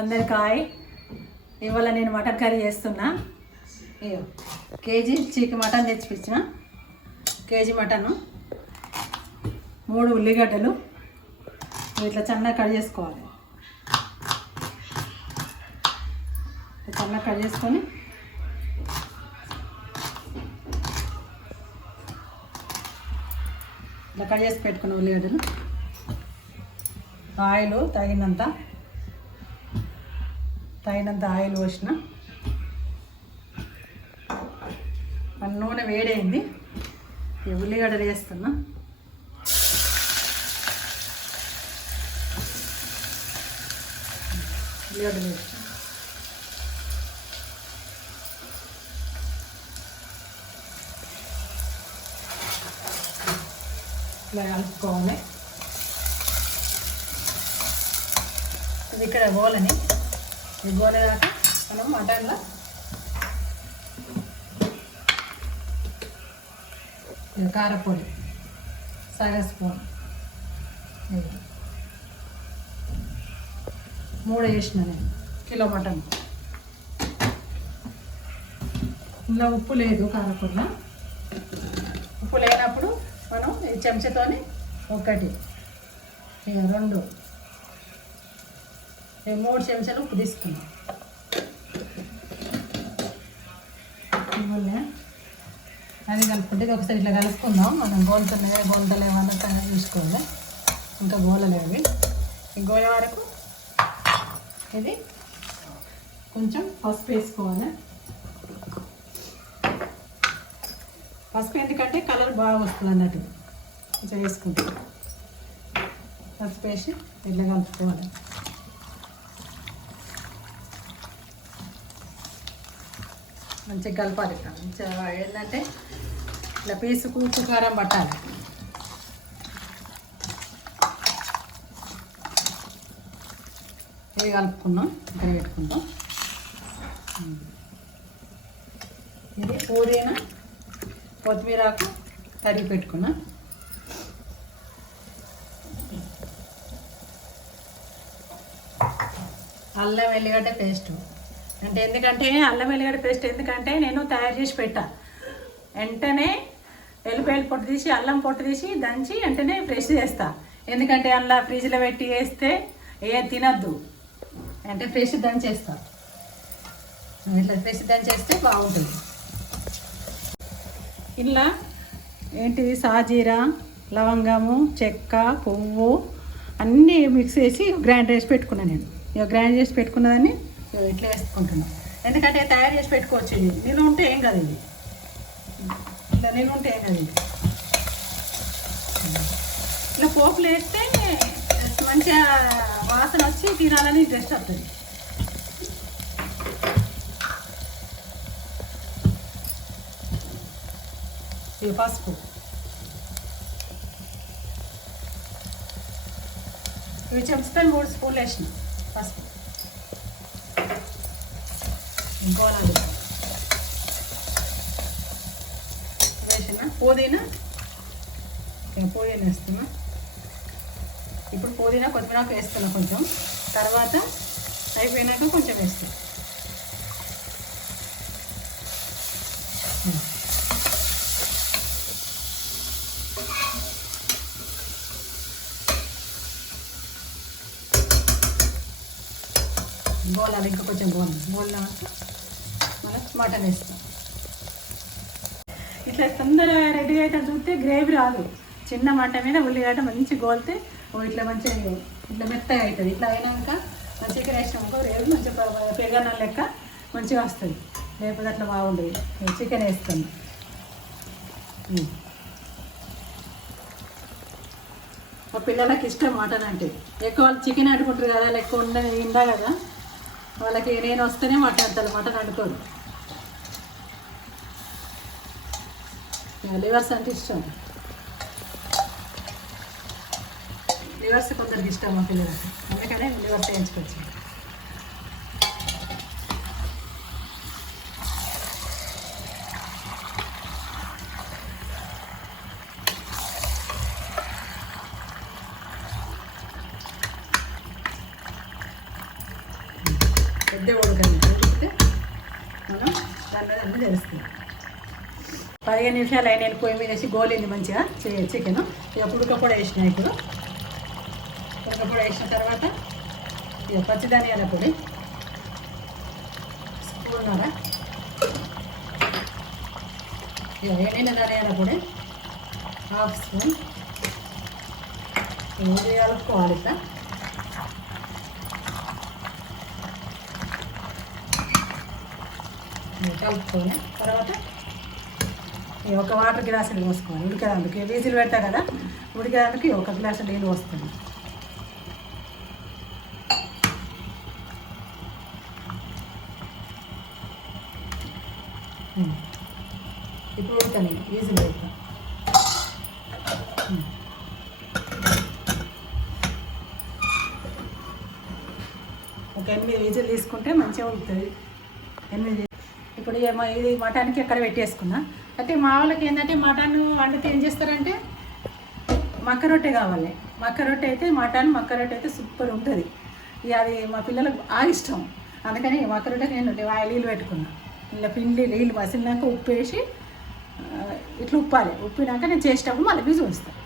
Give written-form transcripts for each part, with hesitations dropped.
అందరికి హాయ్. ఇవాళ నేను మటన్ కర్రీ చేస్తున్నా. కేజీ మటన్ తెచ్చిపించిన. కేజీ మటను, 3 ఉల్లిగడ్డలు ఇట్లా సన్నగా కట్ చేసుకోవాలి. సన్నగా కట్ చేసుకొని ఇట్లా కట్ చేసి పెట్టుకున్న ఉల్లిగడ్డలు, ఆయిల్ తగినంత ఆయిల్ పోసిన. నూనె వేడైంది. ఈ ఉల్లిగడ్డలు వేస్తున్నా. ఉల్లిగడ్డలు వేసిన ఇట్లా కలుపుకోవాలి. ఇది ఇక్కడ గోలని, ఈ గోల దాకా మనం మటన్లో కారపొడి సగం స్పూన్, 3 వేసిన నేను కిలో మటన్. ఇందులో ఉప్పు లేదు. కారపొడిలో ఉప్పు లేనప్పుడు మనం ఈ చెంచాతోని 1, 2, 3 చెంచాలు ఉప్పు తీసుకున్నాం. అది కలుపుకుంటే ఒకసారి ఇట్లా కలుపుకుందాం. మనం గోంతలు ఏమన్నా చూసుకోవాలి. ఇంకా గోలలేవి. ఈ గోల వరకు ఇది కొంచెం పసుపు వేసుకోవాలి. పసుపు ఎందుకంటే కలర్ బాగా వస్తుంది అన్నట్టు కొంచెం వేసుకుంటాం. పసుపు వేసి ఇట్లా కలుపుకోవాలి. మంచిగా కలపాలి. ఇట్లా మంచిగా ఏంటంటే ఇట్లా పీసుకు ఉప్పు కారం పట్టాలి. ఇవి కలుపుకున్నాం. ఇక్కడ పెట్టుకుంటాం. ఇది పుదీనా కొత్తిమీరాకు తరిగి పెట్టుకున్నా. అల్లం వెల్లిగడ్డ పేస్ట్ అంటే ఎందుకంటే అల్లం వెల్లిగడ్డ పేస్ట్ ఎందుకంటే నేను తయారు చేసి పెట్టా. వెంటనే వెల్లిపాయలు పొట్టు తీసి అల్లం పొట్టు తీసి దంచి వెంటనే ఫ్రెష్ చేస్తా. ఎందుకంటే అలా ఫ్రిడ్జ్లో పెట్టి వేస్తే తినద్దు అంటే ఫ్రెష్ దంచేస్తా. ఇట్లా ఫ్రెష్ దంచేస్తే బాగుంటుంది. ఇలా ఏంటిది సాజీరా, లవంగము, చెక్క, పువ్వు అన్నీ మిక్స్ చేసి గ్రైండ్ చేసి పెట్టుకున్నాను నేను. ఇక గ్రైండ్ చేసి పెట్టుకున్నదాన్ని ఇట్లా వేసుకుంటున్నాను. ఎందుకంటే తయారు చేసి పెట్టుకోవచ్చు. ఇది నిల్వ ఉంటే ఏం కాదు. ఇది ఇట్లా నిల్వ ఉంటే ఏం కాదు. ఇది ఇట్లా పోపులు వేస్తే మంచిగా వాసన వచ్చి తినాలని ఇంట్రెస్ట్ వస్తుంది. ఇది పసుపు. ఇవి చెంచుతాను 3 స్పూన్లు వేసిన పసుపు. గోలాలు వేసిన పుదీనా వేస్తున్నా. ఇప్పుడు పుదీనా కొత్తిమీరకు వేస్తున్నా కొంచెం. తర్వాత అయిపోయినాక కొంచెం వేస్తున్నా. గోలాలు ఇంకా కొంచెం గోలినాక మళ్ళీ మటన్ వేస్తాం. ఇట్లా తొందరగా రెడీ అయితే చూస్తే గ్రేవీ రాదు. చిన్న మంట మీద ఉల్లిగడ్డ మంచి గోలితే ఇట్లా మంచిగా ఇట్లా మెత్తగా అవుతుంది. ఇట్లా అయినాక చికెన్ వేసినాక రేపు మంచిగా పెరుగన్నం లెక్క మంచిగా వస్తుంది. లేకపోతే అట్లా బాగుంటుంది. చికెన్ వేస్తుంది. మా పిల్లలకి ఇష్టం మటన్ అంటే. ఎక్కువ వాళ్ళు చికెన్ వండుకుంటారు కదా, ఎక్కువ ఉందా కదా వాళ్ళకి. నేను వస్తేనే మాట్లాడతాను, మటన్ వండుకోరు. లివర్స్ అంటే ఇష్టం. లివర్స్ కొందరికి ఇష్టం మా పిల్లలకి, అందుకనే లివర్స్ వేయించుకోవచ్చు. పెద్ద ఉడకండి, ఉడికితే మనం దాని మీద తెలుస్తుంది. 15 నిమిషాలు అయిన నేను పొయ్యి మీద వేసి గోలింది మంచిగా చికెన్. ఇక ఉడకపొడి వేసిన, ఇప్పుడు ఉడకపొడి వేసిన తర్వాత ఇక పచ్చి ధనియాల పొడి స్పూన్నర, ఇక ఎండిన ధనియాల పొడి హాఫ్ స్పూన్. ఇది కలుపుకోవాలి ఇట్లా. కలుపుకొని తర్వాత ఒక వాటర్ గ్లాసులు పోసుకోవాలి. ఉడికేదానికి వీజిల్ పెడతా కదా, ఉడికేదానికి ఒక గ్లాసు నీళ్ళు పోస్తుంది. ఇప్పుడు ఉడకని వీజిల్ పెడతా. ఒక 8 విజిల్ తీసుకుంటే మంచిగా ఉడుకుతుంది. 8. ఇప్పుడు ఇది మటన్కి ఎక్కడ పెట్టేసుకున్నా. అయితే మా వాళ్ళకి ఏంటంటే మటన్ వండితే ఏం చేస్తారంటే మక్క రొట్టె కావాలి. మక్క రొట్టె అయితే మక్క రొట్టె అయితే సూపర్ ఉంటుంది. ఇక అది మా పిల్లలకు బాగా ఇష్టం. అందుకని మక్క రొట్టెకి నేను నీళ్ళు పెట్టుకున్నా. ఇలా పిండి నీళ్ళు మసిలినాక ఉప్పు వేసి ఇట్లా ఉప్పాలి. ఉప్పినాక నేను చేసేటప్పుడు మళ్ళీ బీజు వస్తాను.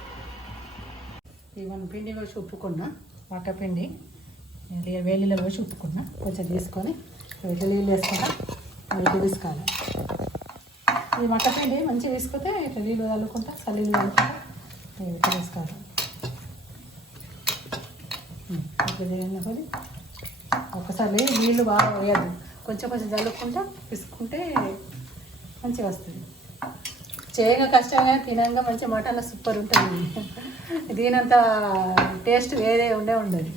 ఇవన్నీ పిండి వేసి ఉప్పుకున్నా, మక్క పిండి వేలిలో వేసి ఉప్పుకున్నా. కొంచెం తీసుకొని ఇట్లా నీళ్ళు వేసుకుంటా మళ్ళీ తీసుకోవాలి. ఈ మక్క పిండి మంచిగా తీసుకుంటే ఇట్లా నీళ్ళు చల్లుకుంటా, చల్లీలు చల్లుకుంటా ఇట్లా తీసుకోవాలి. ఇట్లా చేయనప్పుడు ఒకసారి నీళ్ళు బాగా వేయద్దు, కొంచెం కొంచెం చల్లుకుంటా పిసుకుంటే మంచిగా వస్తుంది. చేయగా కష్టంగా తినంగా మంచి మటన్లో సూపర్ ఉంటుంది. దీనంత టేస్ట్ వేరే ఉండదు.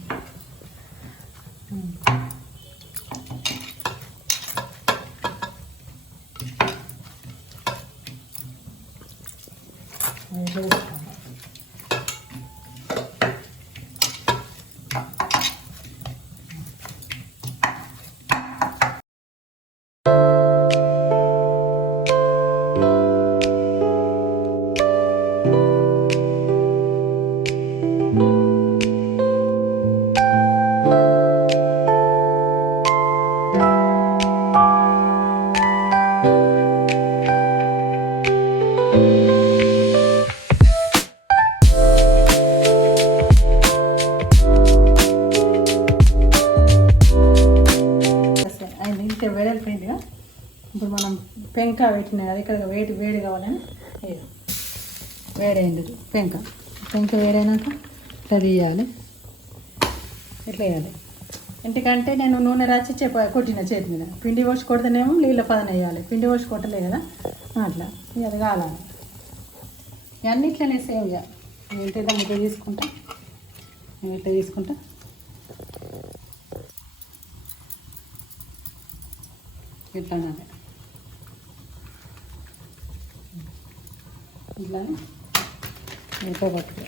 వేడైపోయిందిగా. ఇప్పుడు మనం పెంక పెట్టినది అది ఇక్కడ వేడి కావాలని వేడైంది. పెంక వేడైనాక ఇట్లా తీయాలి. ఇట్లా వేయాలి. ఎందుకంటే నేను నూనె రాచి కొట్టిన చేతి మీద. పిండి పోసి కొడితేనేమో నీళ్ళ పదన వేయాలి. పిండి పోసి కొట్టలే కదా, అట్లా అది కాలాలి. ఇవన్నీ ఇట్లనే సేమ్ ఇక ఏంటి దాన్ని ఇట్లా తీసుకుంటా, నేను ఇట్లా తీసుకుంటా. ఇట్లా ఇట్లా మిరప పట్టుకు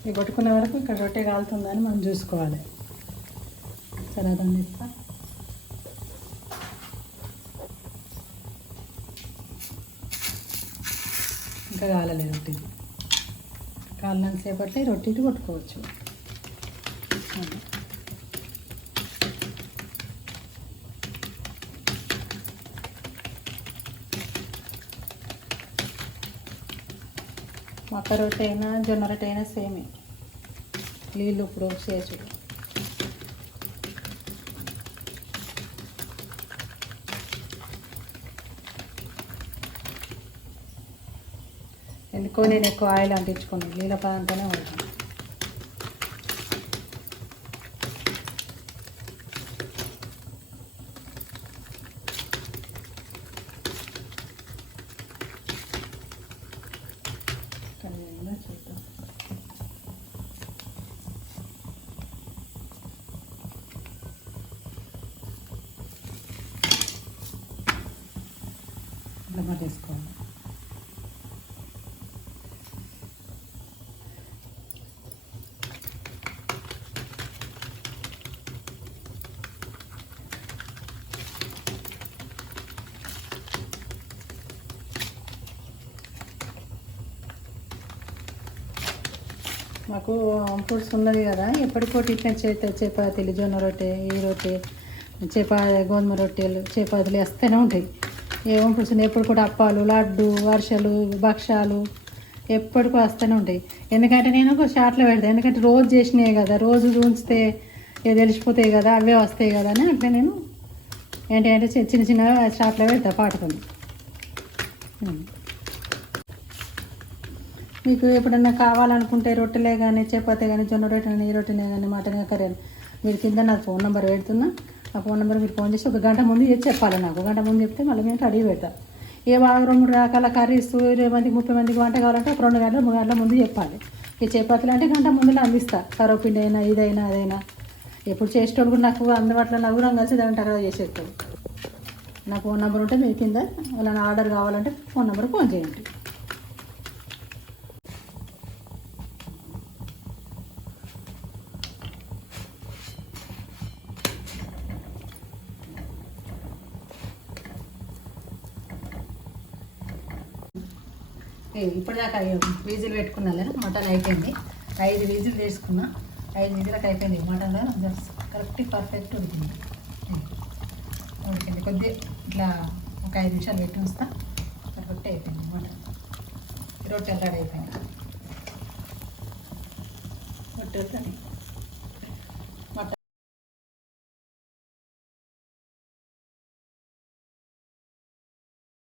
ఇది కొట్టుకునే వరకు ఇక్కడ రొట్టె కాలుతుందని మనం చూసుకోవాలి. సరే దాన్ని ఇస్తా. ఇంకా కాలలేదు రొట్టె. కాలినంత సేపట్లో రొట్టెలు కొట్టుకోవచ్చు. మక్క రొట్టె అయినా జొన్న రొట్టె అయినా సేమే. నీళ్ళు ఇప్పుడు చేయొచ్చు. ఎందుకో నేను ఎక్కువ ఆయిల్ అంటించుకున్నాను, నీళ్ళ పదంతోనే ఉంటాను. చూద్దాం. ఇలా పట్టేసుకోవాలి. మాకు ఫుడ్స్ ఉన్నది కదా ఎప్పటికో టిఫిన్ చపాతీలు జొన్న రొట్టె ఈ రొట్టె గోధుమ రొట్టెలు చపాతీలు వేస్తూనే ఉంటాయి. ఏమో ఫుడ్స్ ఎప్పుడు కూడా అప్పాలు లడ్డు వర్షాలు భక్షాలు ఎప్పటికీ వస్తూనే ఉంటాయి. ఎందుకంటే నేను ఒక షార్ట్లో పెడతాను, ఎందుకంటే రోజు చేసినాయి కదా, రోజు ఉంచితే తెలిసిపోతాయి కదా, అవే వస్తాయి కదా అని అట్లా నేను ఏంటంటే చిన్న చిన్న షార్ట్లో పెడతా పాటుకొని. మీకు ఎప్పుడన్నా కావాలనుకుంటే రొట్టెలే కానీ చపాతీ కానీ జొన్న రొట్టె ఈ రొట్టెనే కానీ మటన్ కర్రీ మీరు కింద నాకు ఫోన్ నెంబర్ పెడుతున్నా. ఆ ఫోన్ నెంబర్ మీరు ఫోన్ చేసి ఒక గంట ముందు చెప్పాలి నాకు. గంట ముందు చెప్తే మళ్ళీ మేము అడిగి పెడతాం. ఏ బాగా 2-3 రకాల కర్రీస్ 20 మందికి 30 మందికి వంట కావాలంటే ఒక 2 గంటలు 3 గంటల ముందు చెప్పాలి. ఈ చపాతీలు అంటే గంట ముందులో అందిస్తా. కరవపిండి అయినా ఇదైనా అదైనా ఎప్పుడు చేసేటోళ్ళు కూడా నాకు అందుబాటులో నలుగురం కలిసి దాని తర్వాత చేసేస్తాడు. నా ఫోన్ నెంబర్ ఉంటే మీ కింద వాళ్ళని ఆర్డర్ కావాలంటే ఫోన్ నెంబర్ ఫోన్ చేయండి. ఇప్పటిదాకా విజిల్ పెట్టుకున్నా లేదా మటన్ అయిపోయింది. 5 విజిల్ చేసుకున్నా. 5 విజిల్కి అయిపోయింది మటన్. కరెక్ట్ పర్ఫెక్ట్ ఉడికింది. కొద్దిగా ఇట్లా ఒక 5 నిమిషాలు పెట్టి వస్తా. కరెక్ట్ అయిపోయింది మటన్. రొట్టెలు రెడీ అయిపోయింది. రొట్టెలు